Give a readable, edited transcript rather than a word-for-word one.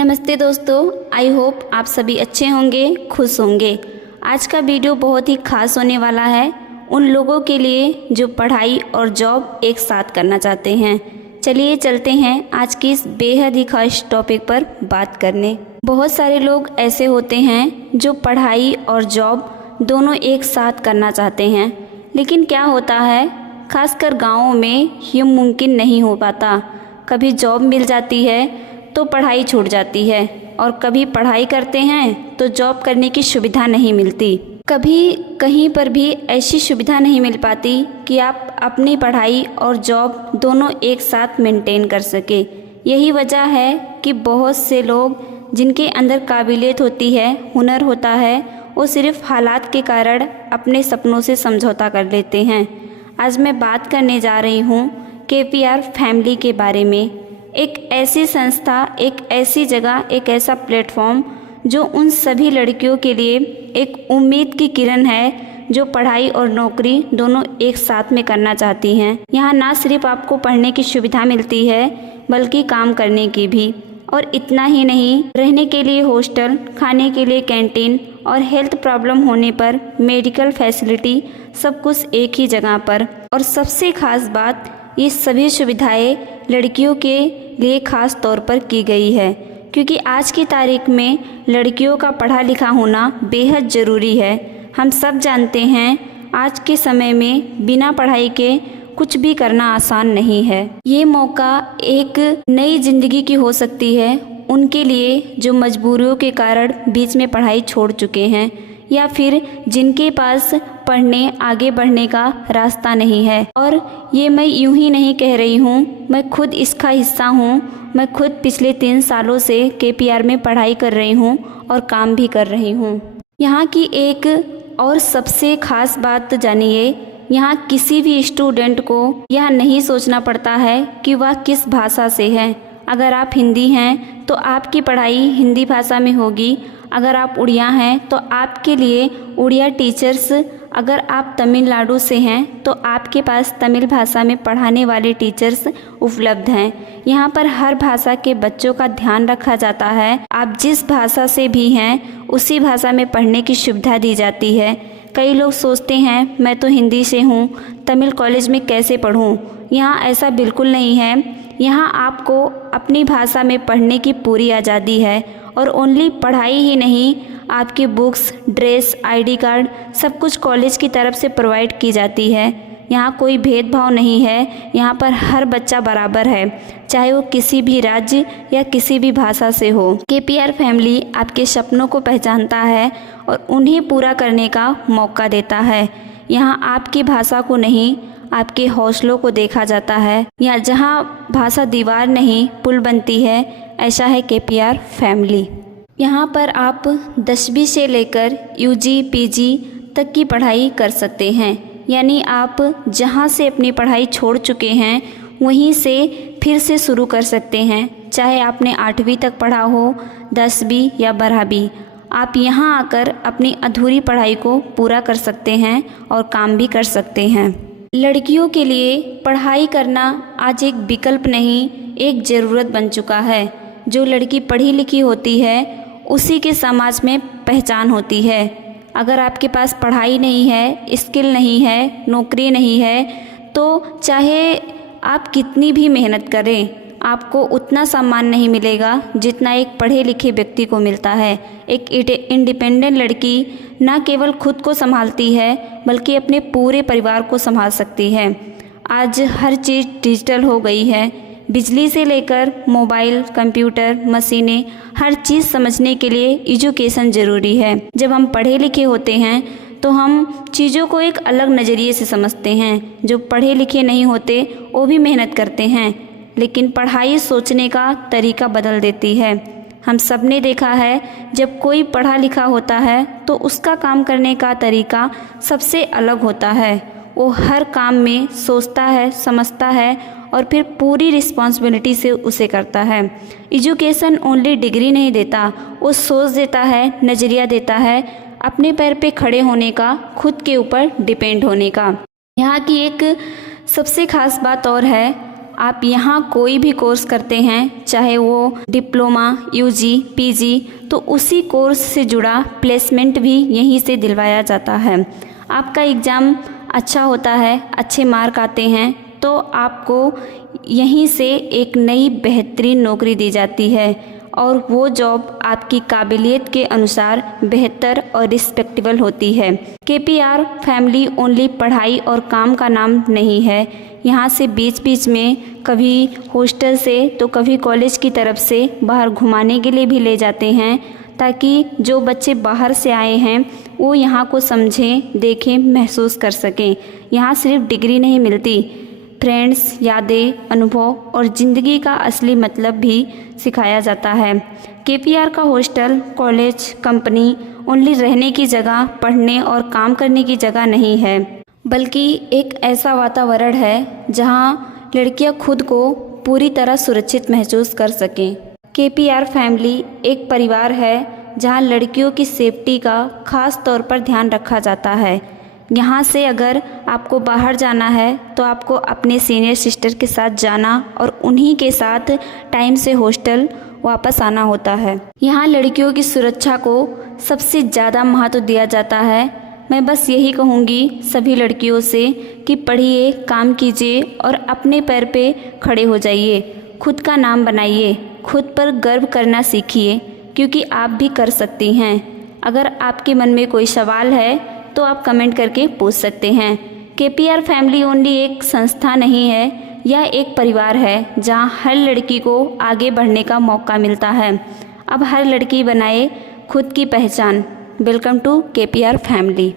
नमस्ते दोस्तों, I hope आप सभी अच्छे होंगे, खुश होंगे। आज का वीडियो बहुत ही खास होने वाला है उन लोगों के लिए जो पढ़ाई और जॉब एक साथ करना चाहते हैं। चलिए चलते हैं आज की इस बेहद ही खास टॉपिक पर बात करने। बहुत सारे लोग ऐसे होते हैं जो पढ़ाई और जॉब दोनों एक साथ करना चाहते हैं, लेकिन क्या होता है, खासकर गाँवों में ये मुमकिन नहीं हो पाता। कभी जॉब मिल जाती है तो पढ़ाई छूट जाती है, और कभी पढ़ाई करते हैं तो जॉब करने की सुविधा नहीं मिलती। कभी कहीं पर भी ऐसी सुविधा नहीं मिल पाती कि आप अपनी पढ़ाई और जॉब दोनों एक साथ मेंटेन कर सके। यही वजह है कि बहुत से लोग जिनके अंदर काबिलियत होती है, हुनर होता है, वो सिर्फ हालात के कारण अपने सपनों से समझौता कर लेते हैं। आज मैं बात करने जा रही हूँ KPR फैमिली के बारे में। एक ऐसी संस्था, एक ऐसी जगह, एक ऐसा प्लेटफॉर्म जो उन सभी लड़कियों के लिए एक उम्मीद की किरण है जो पढ़ाई और नौकरी दोनों एक साथ में करना चाहती हैं। यहाँ ना सिर्फ आपको पढ़ने की सुविधा मिलती है बल्कि काम करने की भी। और इतना ही नहीं, रहने के लिए हॉस्टल, खाने के लिए कैंटीन और हेल्थ प्रॉब्लम होने पर मेडिकल फैसिलिटी, सब कुछ एक ही जगह पर। और सबसे खास बात, ये सभी सुविधाएं लड़कियों के लिए खास तौर पर की गई है, क्योंकि आज की तारीख में लड़कियों का पढ़ा लिखा होना बेहद ज़रूरी है। हम सब जानते हैं आज के समय में बिना पढ़ाई के कुछ भी करना आसान नहीं है। ये मौका एक नई ज़िंदगी की हो सकती है उनके लिए जो मजबूरियों के कारण बीच में पढ़ाई छोड़ चुके हैं, या फिर जिनके पास पढ़ने आगे बढ़ने का रास्ता नहीं है। और ये मैं यूं ही नहीं कह रही हूँ, मैं खुद इसका हिस्सा हूँ। मैं खुद पिछले 3 सालों से KPR में पढ़ाई कर रही हूँ और काम भी कर रही हूँ। यहाँ की एक और सबसे खास बात जानिए, यहाँ किसी भी स्टूडेंट को यह नहीं सोचना पड़ता है कि वह किस भाषा से है। अगर आप हिंदी हैं तो आपकी पढ़ाई हिंदी भाषा में होगी। अगर आप उड़िया हैं तो आपके लिए उड़िया टीचर्स, अगर आप तमिलनाडु से हैं तो आपके पास तमिल भाषा में पढ़ाने वाले टीचर्स उपलब्ध हैं। यहाँ पर हर भाषा के बच्चों का ध्यान रखा जाता है। आप जिस भाषा से भी हैं उसी भाषा में पढ़ने की सुविधा दी जाती है। कई लोग सोचते हैं मैं तो हिंदी से हूँ, तमिल कॉलेज में कैसे पढ़ूँ। यहाँ ऐसा बिल्कुल नहीं है। यहाँ आपको अपनी भाषा में पढ़ने की पूरी आज़ादी है, और ओनली पढ़ाई ही नहीं, आपकी बुक्स, ड्रेस, ID कार्ड, सब कुछ कॉलेज की तरफ से प्रोवाइड की जाती है। यहाँ कोई भेदभाव नहीं है। यहाँ पर हर बच्चा बराबर है, चाहे वो किसी भी राज्य या किसी भी भाषा से हो। KPR फैमिली आपके सपनों को पहचानता है और उन्हें पूरा करने का मौका देता है। यहाँ आपकी भाषा को नहीं, आपके हौसलों को देखा जाता है। या जहाँ भाषा दीवार नहीं पुल बनती है, ऐसा है KPR फैमिली। यहाँ पर आप 10वीं से लेकर UG PG तक की पढ़ाई कर सकते हैं। यानी आप जहाँ से अपनी पढ़ाई छोड़ चुके हैं वहीं से फिर से शुरू कर सकते हैं। चाहे आपने 8वीं तक पढ़ा हो, 10वीं या 12वीं, आप यहाँ आकर अपनी अधूरी पढ़ाई को पूरा कर सकते हैं और काम भी कर सकते हैं। लड़कियों के लिए पढ़ाई करना आज एक विकल्प नहीं, एक ज़रूरत बन चुका है। जो लड़की पढ़ी लिखी होती है उसी के समाज में पहचान होती है। अगर आपके पास पढ़ाई नहीं है, स्किल नहीं है, नौकरी नहीं है, तो चाहे आप कितनी भी मेहनत करें, आपको उतना सम्मान नहीं मिलेगा जितना एक पढ़े लिखे व्यक्ति को मिलता है। एक इंडिपेंडेंट लड़की न केवल खुद को संभालती है बल्कि अपने पूरे परिवार को संभाल सकती है। आज हर चीज़ डिजिटल हो गई है। बिजली से लेकर मोबाइल, कंप्यूटर, मशीनें, हर चीज़ समझने के लिए एजुकेशन ज़रूरी है। जब हम पढ़े लिखे होते हैं तो हम चीज़ों को एक अलग नज़रिए से समझते हैं। जो पढ़े लिखे नहीं होते वो भी मेहनत करते हैं, लेकिन पढ़ाई सोचने का तरीका बदल देती है। हम सब ने देखा है, जब कोई पढ़ा लिखा होता है तो उसका काम करने का तरीका सबसे अलग होता है। वो हर काम में सोचता है, समझता है और फिर पूरी रिस्पॉन्सिबिलिटी से उसे करता है। एजुकेशन ओनली डिग्री नहीं देता, वो सोच देता है, नज़रिया देता है, अपने पैर पे खड़े होने का, खुद के ऊपर डिपेंड होने का। यहाँ की एक सबसे खास बात और है, आप यहाँ कोई भी कोर्स करते हैं, चाहे वो डिप्लोमा, यूजी, पीजी, तो उसी कोर्स से जुड़ा प्लेसमेंट भी यहीं से दिलवाया जाता है। आपका एग्ज़ाम अच्छा होता है, अच्छे मार्क आते हैं, तो आपको यहीं से एक नई बेहतरीन नौकरी दी जाती है और वो जॉब आपकी काबिलियत के अनुसार बेहतर और रिस्पेक्टेबल होती है। KPR फैमिली ओनली पढ़ाई और काम का नाम नहीं है। यहाँ से बीच बीच में कभी हॉस्टल से तो कभी कॉलेज की तरफ से बाहर घुमाने के लिए भी ले जाते हैं, ताकि जो बच्चे बाहर से आए हैं वो यहाँ को समझें, देखें, महसूस कर सकें। यहाँ सिर्फ डिग्री नहीं मिलती, फ्रेंड्स, यादें, अनुभव और ज़िंदगी का असली मतलब भी सिखाया जाता है। KPR का हॉस्टल, कॉलेज, कंपनी ओनली रहने की जगह, पढ़ने और काम करने की जगह नहीं है, बल्कि एक ऐसा वातावरण है जहाँ लड़कियाँ खुद को पूरी तरह सुरक्षित महसूस कर सकें। KPR फैमिली एक परिवार है जहाँ लड़कियों की सेफ्टी का खास तौर पर ध्यान रखा जाता है। यहाँ से अगर आपको बाहर जाना है तो आपको अपने सीनियर सिस्टर के साथ जाना और उन्हीं के साथ टाइम से हॉस्टल वापस आना होता है। यहाँ लड़कियों की सुरक्षा को सबसे ज़्यादा महत्व दिया जाता है। मैं बस यही कहूँगी सभी लड़कियों से कि पढ़िए, काम कीजिए और अपने पैर पे खड़े हो जाइए, खुद का नाम बनाइए, खुद पर गर्व करना सीखिए, क्योंकि आप भी कर सकती हैं। अगर आपके मन में कोई सवाल है तो आप कमेंट करके पूछ सकते हैं। KPR फैमिली ओनली एक संस्था नहीं है, यह एक परिवार है जहां हर लड़की को आगे बढ़ने का मौका मिलता है। अब हर लड़की बनाए खुद की पहचान। Welcome to KPR family.